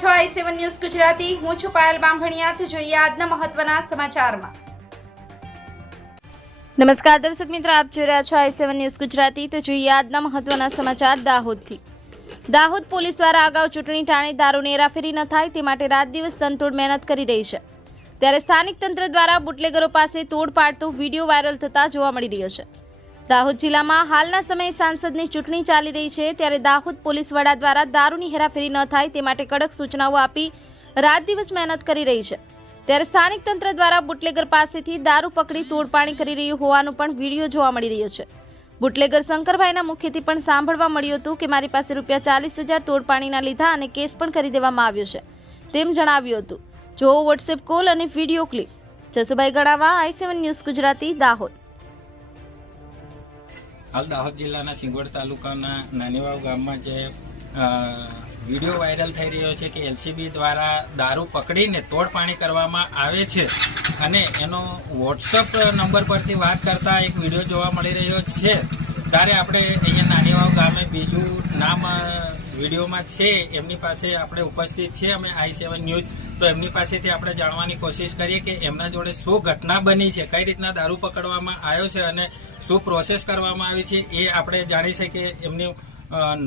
રહ્યા છો આઈ seven news Gujarati. હું છું પાયલ તો જોઈએ આજના મહત્વના સમાચારમાં. નમસ્કાર, દર્શક મિત્રો, આપ જોઈ રહ્યા છો આઈ સેવન ન્યૂઝ ગુજરાતી. તો જોઈએ આજના મહત્વના સમાચાર દાહોદથી. દાહોદ પોલીસ દ્વારા અગાઉ ચૂંટણી ટાણે દારૂની હેરાફેરી ન થાય તે માટે રાત દિવસ તનતોડ મહેનત કરી રહી છે. ત્યારે સ્થાનિક તંત્ર દ્વારા બુટલેગરો પાસે તોડ પાડતો વીડિયો વાયરલ થતા જોવા મળી રહ્યો છે. દાહોદ જિલ્લામાં હાલના સમયે સાંસદની ચૂંટણી ચાલી રહી છે ત્યારે દાહોદ પોલીસ વડા દ્વારા દારૂની હેરાફેરી ન થાય તે માટે કડક સૂચનાઓ આપી રાત દિવસ મહેનત કરી રહી છે. ત્યારે સ્થાનિક તંત્ર દ્વારા બુટલેગર પાસેથી દારૂ પકડી તોડપાણી કરી રહ્યું હોવાનું પણ વીડિયો જોવા મળી રહ્યો છે. બુટલેગર શંકરભાઈના મુખ્યથી પણ સાંભળવા મળ્યું હતું કે મારી પાસે રૂપિયા ચાલીસ હજાર તોડપાણીના લીધા અને કેસ પણ કરી દેવામાં આવ્યો છે, તેમ જણાવ્યું હતું. જો વોટ્સએપ કોલ અને video clip. Jasubhai Ganava I seven news Gujarati, Dahod. હાલ દાહોદ જિલ્લાના સિંગવડ તાલુકાના નાનીવાવ ગામમાં જે વીડિયો વાયરલ થઈ રહ્યો છે કે એલસીબી દ્વારા દારૂ પકડીને તોડપાણી કરવામાં આવે છે અને એનો વોટ્સઅપ નંબર પરથી વાત કરતા એક વીડિયો જોવા મળી રહ્યો છે. ત્યારે આપણે અહીંયા નાનીવાવ ગામે બીજું વિડીયોમાં છે એમની પાસે આપણે ઉપસ્થિત છે અમે આઈ સેવન ન્યૂઝ. તો એમની પાસેથી આપણે જાણવાની કોશિશ કરીએ કે એમના જોડે શું ઘટના બની છે કઈ રીતના દારૂ પકડવામાં આવ્યો છે અને શું પ્રોસેસ કરવામાં આવી છે એ આપણે જાણી શકીએ. એમનું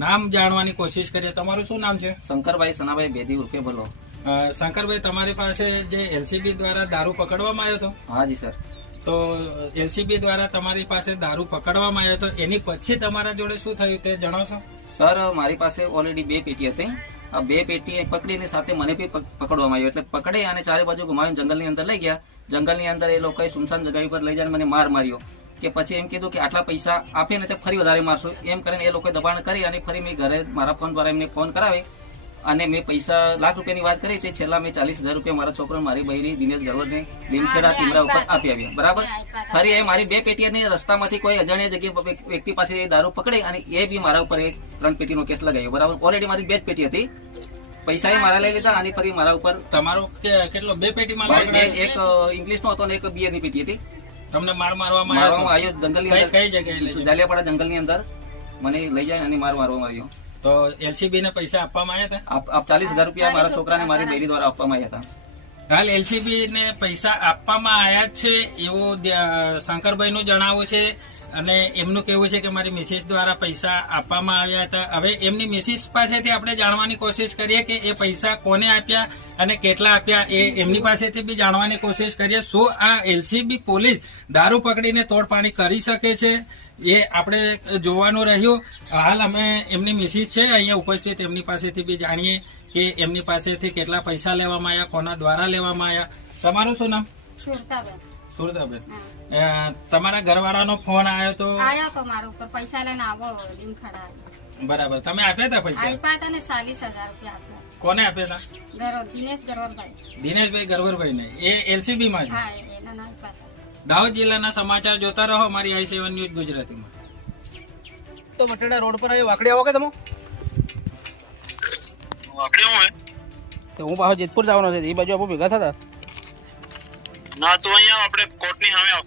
નામ જાણવાની કોશિશ કરીએ. તમારું શું નામ છે? શંકરભાઈ સનાભાઈ બેદી ઉર્ફે બોલો. શંકરભાઈ તમારી પાસે જે એલસીબી દ્વારા દારૂ પકડવામાં આવ્યો હતો? હા જી સર. તો એલસીબી દ્વારા તમારી પાસે દારૂ પકડવામાં આવ્યો હતો. એની પછી તમારા જોડે શું થયું તે જણાવશો? સર, મારી પાસે ઓલરેડી બે પેટી હતી. આ બે પેટી પકડીને સાથે મને બી પકડવામાં આવ્યો. એટલે પકડે અને ચારે બાજુ ઘુમાવીને જંગલની અંદર લઈ ગયા. જંગલની અંદર એ લોકોએ સુમસાન જગ્યા પર લઈ જઈને મને માર માર્યો. કે પછી એમ કીધું કે આટલા પૈસા આપે ને ફરી વધારે મારશું. એમ કરીને એ લોકોએ દબાણ કરી અને ફરી મેં ઘરે મારા ફોન દ્વારા એમને ફોન કરાવી. અને મેં પૈસા લાખ રૂપિયાની વાત કરી તે છેલ્લા મેં ચાલીસ હજાર રૂપિયા મારા છોકરો મારી બહેરી દિનેશ ગરવરને લીમખેડા તીમરા ઉપર આપી આવ્યા બરાબર? ફરી એ મારી બે પેટીને રસ્તામાંથી કોઈ અજાણ્યા જગ્યાએ વ્યક્તિ પાસે દારૂ પકડી અને એ બી મારા ઉપર એક ત્રણ પેટીનો કેસ લગાવ્યો. બરાબર? ઓલરેડી મારી બે જ પેટી હતી. પૈસા એ મારા લઈ લીધા અને ફરી મારા ઉપર તમારો કેટલો? બે પેટીમાં એક ઇંગ્લિશ નો હતો અને એક બીયરની પેટી હતી. તમને માર મારવામાં આવ્યો મારવામાં ની આવ્યો જંગલની કઈ અંદર. કઈ જગ્યાએ લઈ ગયા? જંગલની અંદર મને લઈ જાય અને માર મારવામાં આવ્યો. તો એલસીબી ને પૈસા આપવામાં આવ્યા હતા? ચાલીસ હજાર રૂપિયા મારા છોકરાને મારી બેરી દ્વારા આપવામાં આવ્યા હતા. હાલ એલસીબી ને પૈસા આપવામાં આવ્યા જ છે એવું શંકરભાઈ નું જણાવવું છે અને એમનું કેવું છે કે મારી મિસિસ દ્વારા પૈસા આપવામાં આવ્યા હતા. હવે એમની મિસિસ પાસેથી આપણે જાણવાની કોશિશ કરીએ કે એ પૈસા કોને આપ્યા અને કેટલા આપ્યા એ એમની પાસેથી બી જાણવાની કોશિશ કરીએ. શું આ એલસીબી પોલીસ દારૂ પકડીને તોડપાણી કરી શકે છે? એ આપણે જોવાનું રહ્યું. હાલ અમે એમની મિસિસ છે અહીંયા ઉપસ્થિત. એમની પાસેથી બી જાણીએ કે એમની પાસેથી કેટલા પૈસા લેવામાં આવ્યા કોના દ્વારા લેવામાં આવ્યા. તમારું શું નામ? સુરતાબેન. તમારા ઘરવાળાનો ફોન આવ્યો તો? આયો તો મારા ઉપર. પૈસા લઈને આવો બરાબર. તમે આપ્યા હતા પૈસા? આપ્યા હતા ને ચાલીસ હજાર રૂપિયા આપ્યા. કોને આપ્યા હતા દિનેશ ગરવરભાઈ દિનેશભાઈ ગરવરભાઈ ને એ એલસીબી માં હા એના આપ્યા દાહોદ જિલ્લાના સમાચાર જોતા રહો. મારી આઈ સેવન ન્યૂઝ ગુજરાતીમાં. તો મટેડા રોડ પર આવ્યો વાકડી આવો કે તમે? વાકડી હું? તો હું પાછો જેતપુર જવાનો છે. એ બાજુ આપણે ભેગા થતા. ના તો અહીંયા આપણે કોર્ટની સામે આવો.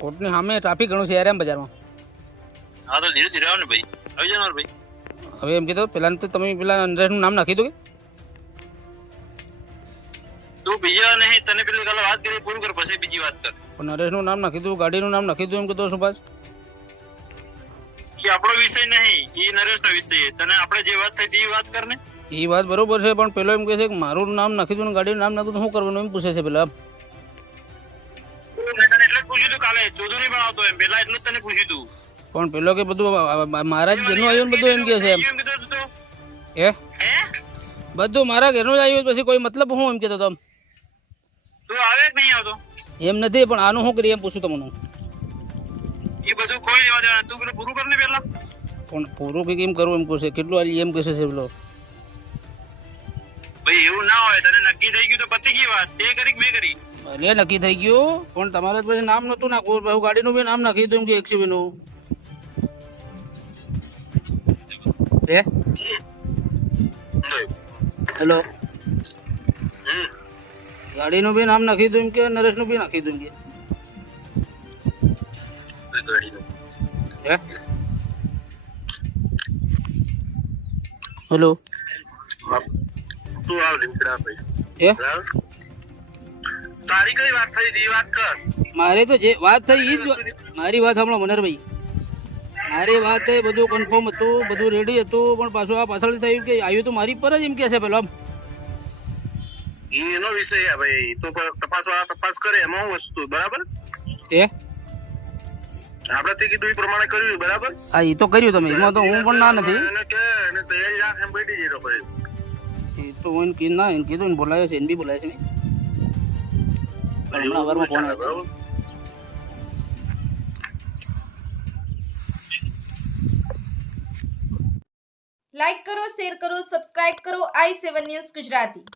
કોર્ટની સામે ટ્રાફિક ઘણું છે એમ બજારમાં. હા તો ધીરે ધીરે આવો ને ભાઈ. આવી જાવ ભાઈ. હવે એમ કીધું પેલા તો તમે પેલા નરેશનું નામ નાખી દો કે? નહીં તને પેલી કાલે વાત કરી પૂરું કર પછી બીજી વાત કર. પણ નરેશનું નામ નાખી દઉં ગાડીનું નામ નખી દઉં એમ કીધું સુભાષ એ આપણો વિષય નહીં એ નરેશનો વિષય તને આપણે જે વાત થઈ એ વાત કર ને. એ વાત બરોબર છે પણ પેલો એમ કહે છે કે મારું નામ નાખી દઉં ને ગાડીનું નામ નાખી દઉં શું કરવાનું એમ પૂછે છે પેલા. એટલે જ પૂછ્યું તું કાલે ચૌધરી પણ આવતો એમ પેલા એટલું જ તને પૂછ્યું તું. પણ પેલો કે બધું મારા જ ઘરનું આવ્યું ને બધું એમ કે છે એમ. કીધું એ બધું મારા ઘરનું જ આવ્યું પછી કોઈ મતલબ હું એમ કહેતો હતો તું આવે જ નહીં આવતો. એમ નથી પણ આનું શું કરીએ એમ પૂછું તમને. એ બધું કોઈ લેવા દેવા તું પેલું પૂરું કરી પેલા પણ પૂરું કે કેમ કરવું એમ કહે કેટલું આલી એમ કહે છે પેલો ભાઈ એવું ના હોય. તને નક્કી થઈ ગયું તો પતી ગઈ વાત. તે કરી મેં કરી? ભલે નક્કી થઈ ગયું પણ તમારે પછી નામ નતું નાખવું. પછી ગાડીનું બી નામ નાખી દઉં કે એક્સયુવી નું હેલો. ગાડીનું બી નામ નાખી એમ કે નરેશનું બી નાખી દઉં કે? હેલો. તું આવ લીમડા ભાઈ. તારી કઈ વાત થઈ હતી? વાત કર. મારે તો જે વાત થઈ એ જ મારી વાત સાંભળો મનરભાઈ. મારી વાત એ બધું કન્ફર્મ હતું બધું રેડી હતું પણ પાછું આ પાછળ થયું કે આવ્યું તો મારી પર જ એમ કે છે પેલો આમ. એનો વિષય છે ભાઈ તો તપાસ વાળા તપાસ કરે એમાં હું વસ્તુ બરાબર? એ? આપણે તે કીધું એ પ્રમાણે કર્યું બરાબર? હા એ તો કર્યું તમે એમાં તો હું પણ ના નથી. એને કે એને તૈયારી રાખ એમ બેઠી જતો પછી એ તો એને કીધું ના એને કીધું એને બોલાયો છે એને બી બોલાયો છે મેં પણ હમણાં વારમાં ફોન આવ્યો. બરાબર. લાઇક કરો શેર કરો સબસ્ક્રાઇબ કરો આઈ સેવન ન્યૂઝ ગુજરાતી.